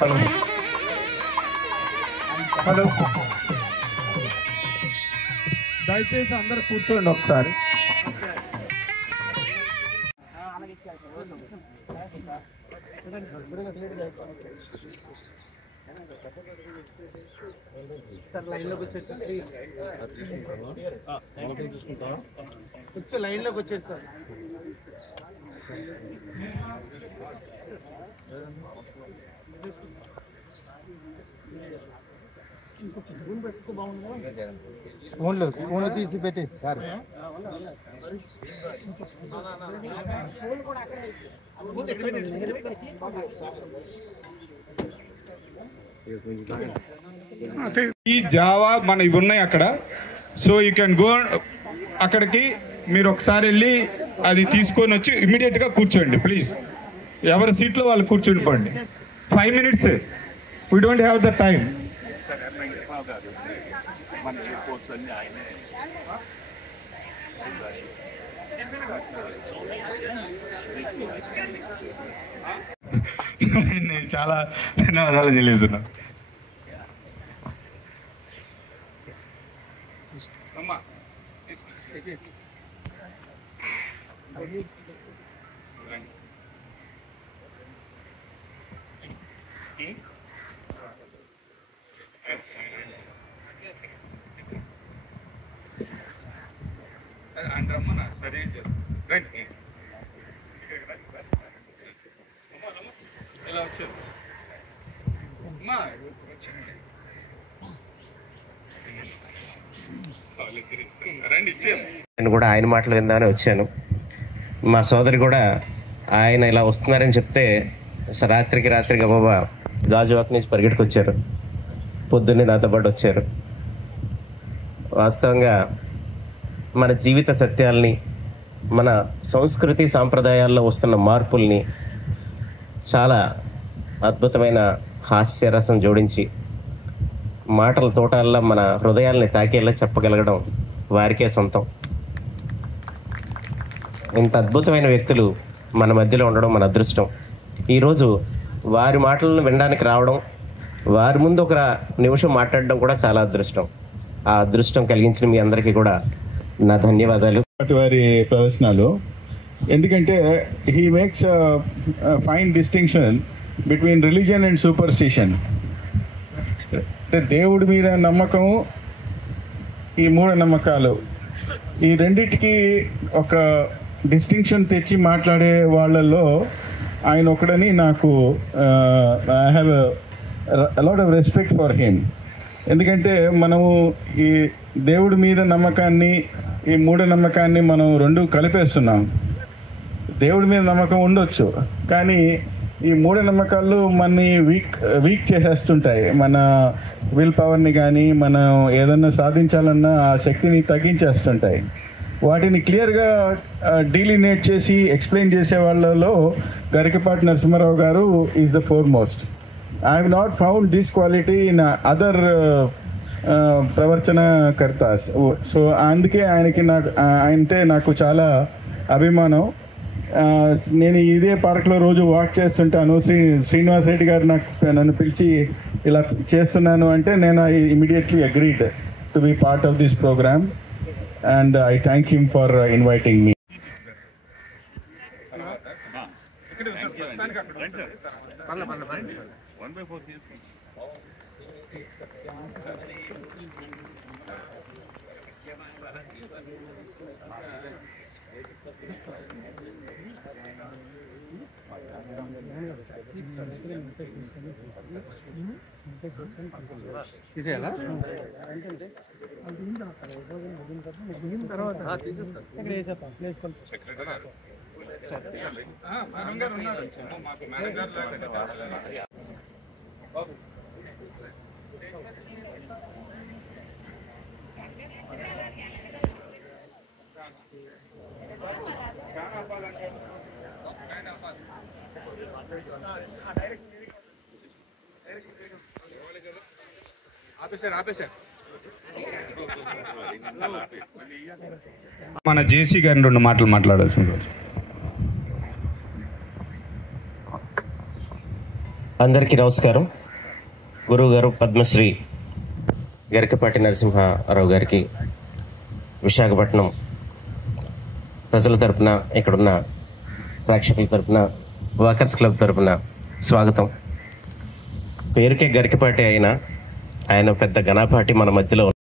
Hello hello, దయచేసి అందరు కూర్చోండి ఒకసారి. సార్ లైన్లోకి వచ్చేసి కొంచెం లైన్లోకి వచ్చేది సార్. స్పూన్లు తీసి పెట్టి సార్. ఈ జావా మన ఇవి ఉన్నాయి అక్కడ. సో యూ కెన్ గో అక్కడికి, మీరు ఒకసారి వెళ్ళి అది తీసుకొని వచ్చి ఇమీడియట్గా కూర్చోండి ప్లీజ్. ఎవరి సీట్లో వాళ్ళు కూర్చుండిపోండి. 5 minutes, we don't have the time. నేను చాలా ధన్యవాదాలు తెలియజేస్తున్నా. అంటమ్మా సరే రండి. ఎలా వచ్చారు అమ్మా? నేను కూడా ఆయన మాటలు విందామని వచ్చాను. మా సోదరి కూడా ఆయన ఇలా వస్తున్నారని చెప్తే రాత్రికి గబాబా గాజువాక్ నుంచి పరిగెట్టుకొచ్చారు. పొద్దున్నే నాతో పాటు వచ్చారు. వాస్తవంగా మన జీవిత సత్యాల్ని, మన సంస్కృతి సాంప్రదాయాల్లో వస్తున్న మార్పుల్ని చాలా అద్భుతమైన హాస్యరసం జోడించి మాటల తోటల్లో మన హృదయాల్ని తాకేలా చెప్పగలగడం వారికే సొంతం. ఇంత అద్భుతమైన వ్యక్తులు మన మధ్యలో ఉండడం మన అదృష్టం. ఈరోజు వారి మాటలను వినడానికి రావడం, వారి ముందు ఒక నిమిషం మాట్లాడడం కూడా చాలా అదృష్టం. ఆ అదృష్టం కలిగించిన మీ అందరికీ కూడా నా ధన్యవాదాలు. వారి ప్రదర్శనలు ఎందుకంటే he makes fine distinction between religion and superstition. అంటే దేవుడి మీద నమ్మకము, ఈ మూఢనమ్మకాలు, ఈ రెండిటికి ఒక డిస్టింక్షన్ తెచ్చి మాట్లాడే వాళ్ళల్లో ఆయన ఒకడని నాకు I have a lot of respect for him. ఎందుకంటే మనము ఈ దేవుడి మీద నమ్మకాన్ని, ఈ మూఢనమ్మకాన్ని మనం రెండు కలిపేస్తున్నాం. దేవుడి మీద నమ్మకం ఉండొచ్చు, కానీ ఈ మూఢనమ్మకాలు మనని వీక్ చేసేస్తుంటాయి. మన విల్ పవర్ని కానీ, మనం ఏదన్నా సాధించాలన్నా ఆ శక్తిని తగ్గించేస్తుంటాయి. వాటిని క్లియర్గా డీలినేట్ చేసి ఎక్స్ప్లెయిన్ చేసే వాళ్ళలో గరికపాటి నరసింహారావు గారు is the foremost. I have not found this quality in other ప్రవర్చనకర్తాస్. సో అందుకే ఆయనంటే నాకు చాలా అభిమానం. నేను ఇదే పార్క్లో రోజు వాక్ చేస్తుంటాను. శ్రీనివాస్ రెడ్డి గారు నన్ను పిలిచి ఇలా చేస్తున్నాను అంటే నేను immediately agreed to be part of this program and I thank him for inviting me. మన జేసీ గారిని 2 మాటలు మాట్లాడాల్సింది. అందరికీ నమస్కారం. గురువు గారు పద్మశ్రీ గరికపాటి నరసింహారావు గారికి విశాఖపట్నం ప్రజల తరపున, ఇక్కడున్న ప్రేక్షకుల తరపున, వాకర్స్ క్లబ్ తరపున స్వాగతం. పేరుకే గరికపాటి అయినా ఆయన పెద్ద ఘనపాటి మన మధ్యలో